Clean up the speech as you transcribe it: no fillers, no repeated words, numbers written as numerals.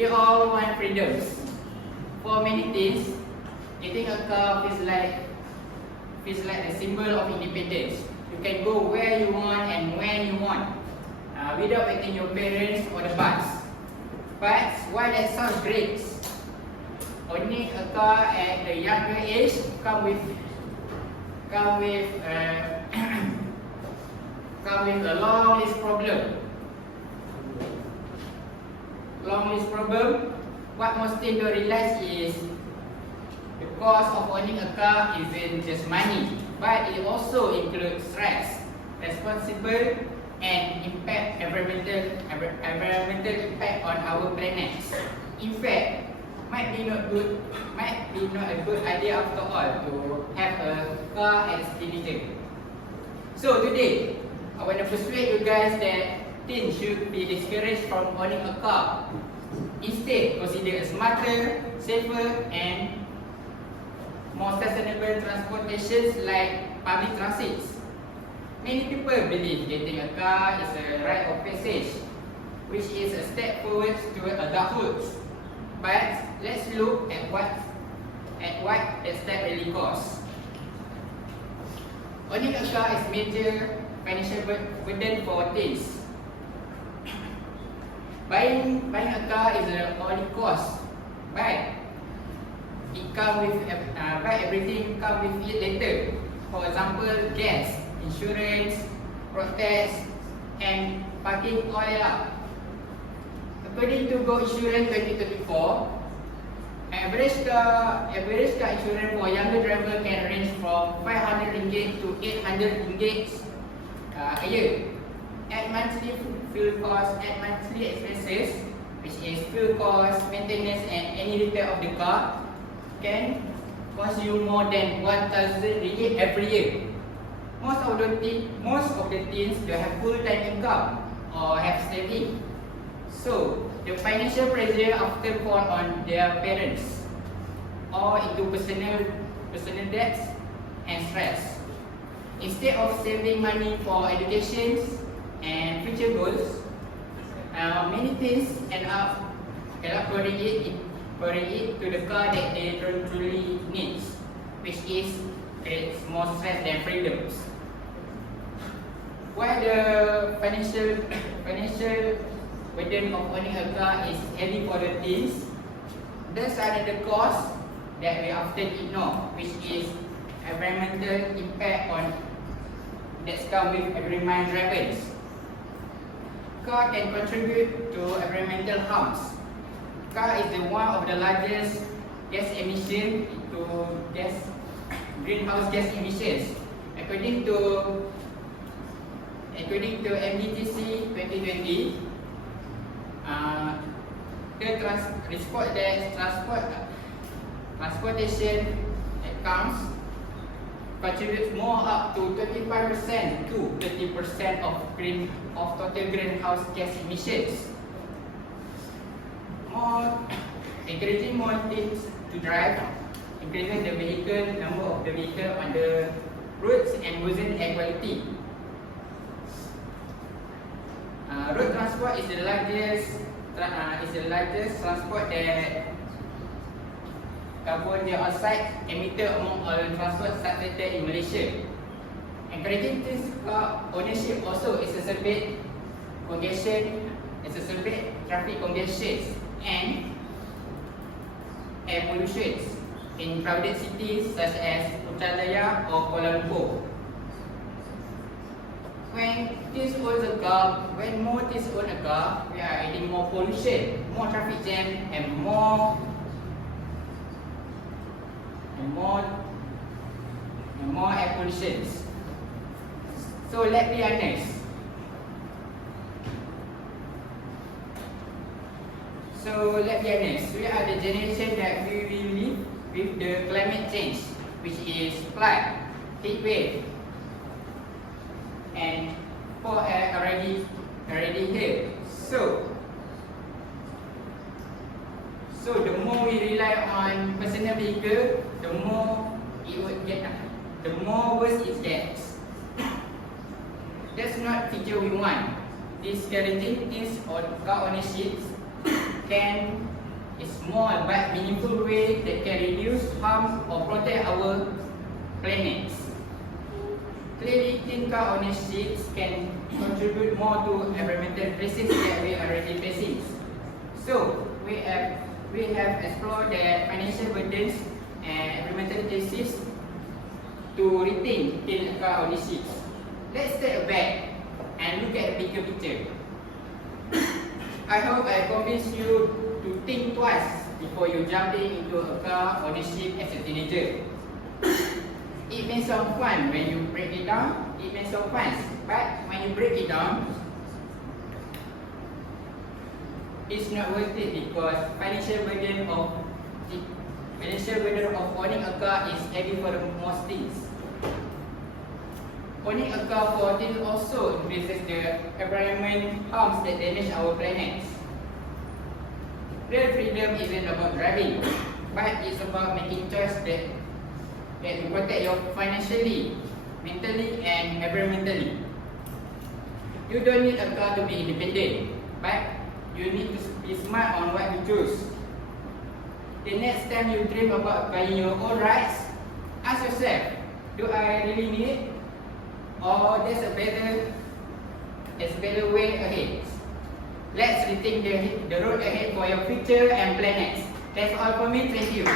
We all want freedoms. For many things, getting a car feels like a symbol of independence. You can go where you want and when you want, without waiting your parents or the bus. But while that sounds great, owning a car at the younger age come with a long list problem. What most people don't realize is the cost of owning a car isn't just money, but it also includes stress, responsible, and environmental impact on our planet. In fact, might be not a good idea after all to have a car as a teenager. So today, I want to persuade you guys that teens should be discouraged from owning a car. Instead, consider a smarter, safer, and more sustainable transportations like public transit. Many people believe getting a car is a rite of passage, which is a step forward to adulthood. But let's look at what that step really costs. Owning a car is major financial burden for teens. Buying a car is a only cost, but everything comes with it later. For example, gas, insurance, road tax, and parking all up. According to Go Insurance 2024, average car insurance for younger driver can range from 500 ringgit to 800 ringgit a year. Add monthly fuel costs, add monthly expenses, which is fuel costs, maintenance, and any repair of the car, can cost you more than 1,000 ringgit every year. Most of the teens don't have full-time income or have saving, so the financial pressure often fall on their parents or into personal debts and stress. Instead of saving money for education and future goals, many teens end up pouring it to the car that they don't truly need, which creates more stress than freedoms. While the financial burden of owning a car is heavy for the teens, there's another cost that we often ignore, which is environmental impact that's come with every mind drivers. Car can contribute to environmental harms. Car is one of the largest greenhouse gas emissions. According to MDTC 2020, transportation accounts contributes more up to 25% to 30% of total greenhouse gas emissions. Encouraging more teens to drive, increasing the number of the vehicle on the roads, and worsen air quality. Road transport is the largest transport that carbon dioxide emitter among all transport subsector in Malaysia. Encouraging this ownership also exacerbate traffic congestion and air pollution in crowded cities such as Putrajaya or Kuala Lumpur. When more teens own a car, we are adding more pollution, more traffic jam, and more air pollution. So let's be honest. We are the generation that we will live with the climate change, which is flood, heat wave, and poor air already here. So the more we rely on personal vehicle, the more worse it gets. That's not future we want. Discouraging teens on car ownership can a small but meaningful way that can reduce harm or protect our planet. Clearly, clean car ownerships can contribute more to environmental crisis that we are already facing. So, we have explored the financial burdens and environmental cases to rethink clean car ownerships. Let's step back and look at the bigger picture. I hope I convinced you to think twice before you jump into a car ownership as a teenager. It may sound fun when you break it down, but when you break it down, it's not worth it because financial burden of owning a car is heavy for the most things. Owning a car for things also increases the environment harms that damage our planet. Real freedom isn't about driving, but it's about making choices that will protect you financially, mentally, and environmentally. You don't need a car to be independent, but you need to be smart on what you choose. The next time you dream about buying your own rides, ask yourself, do I really need it? Or there's a better way ahead. Let's rethink the road ahead for your future and planet. That's all for me. Thank you.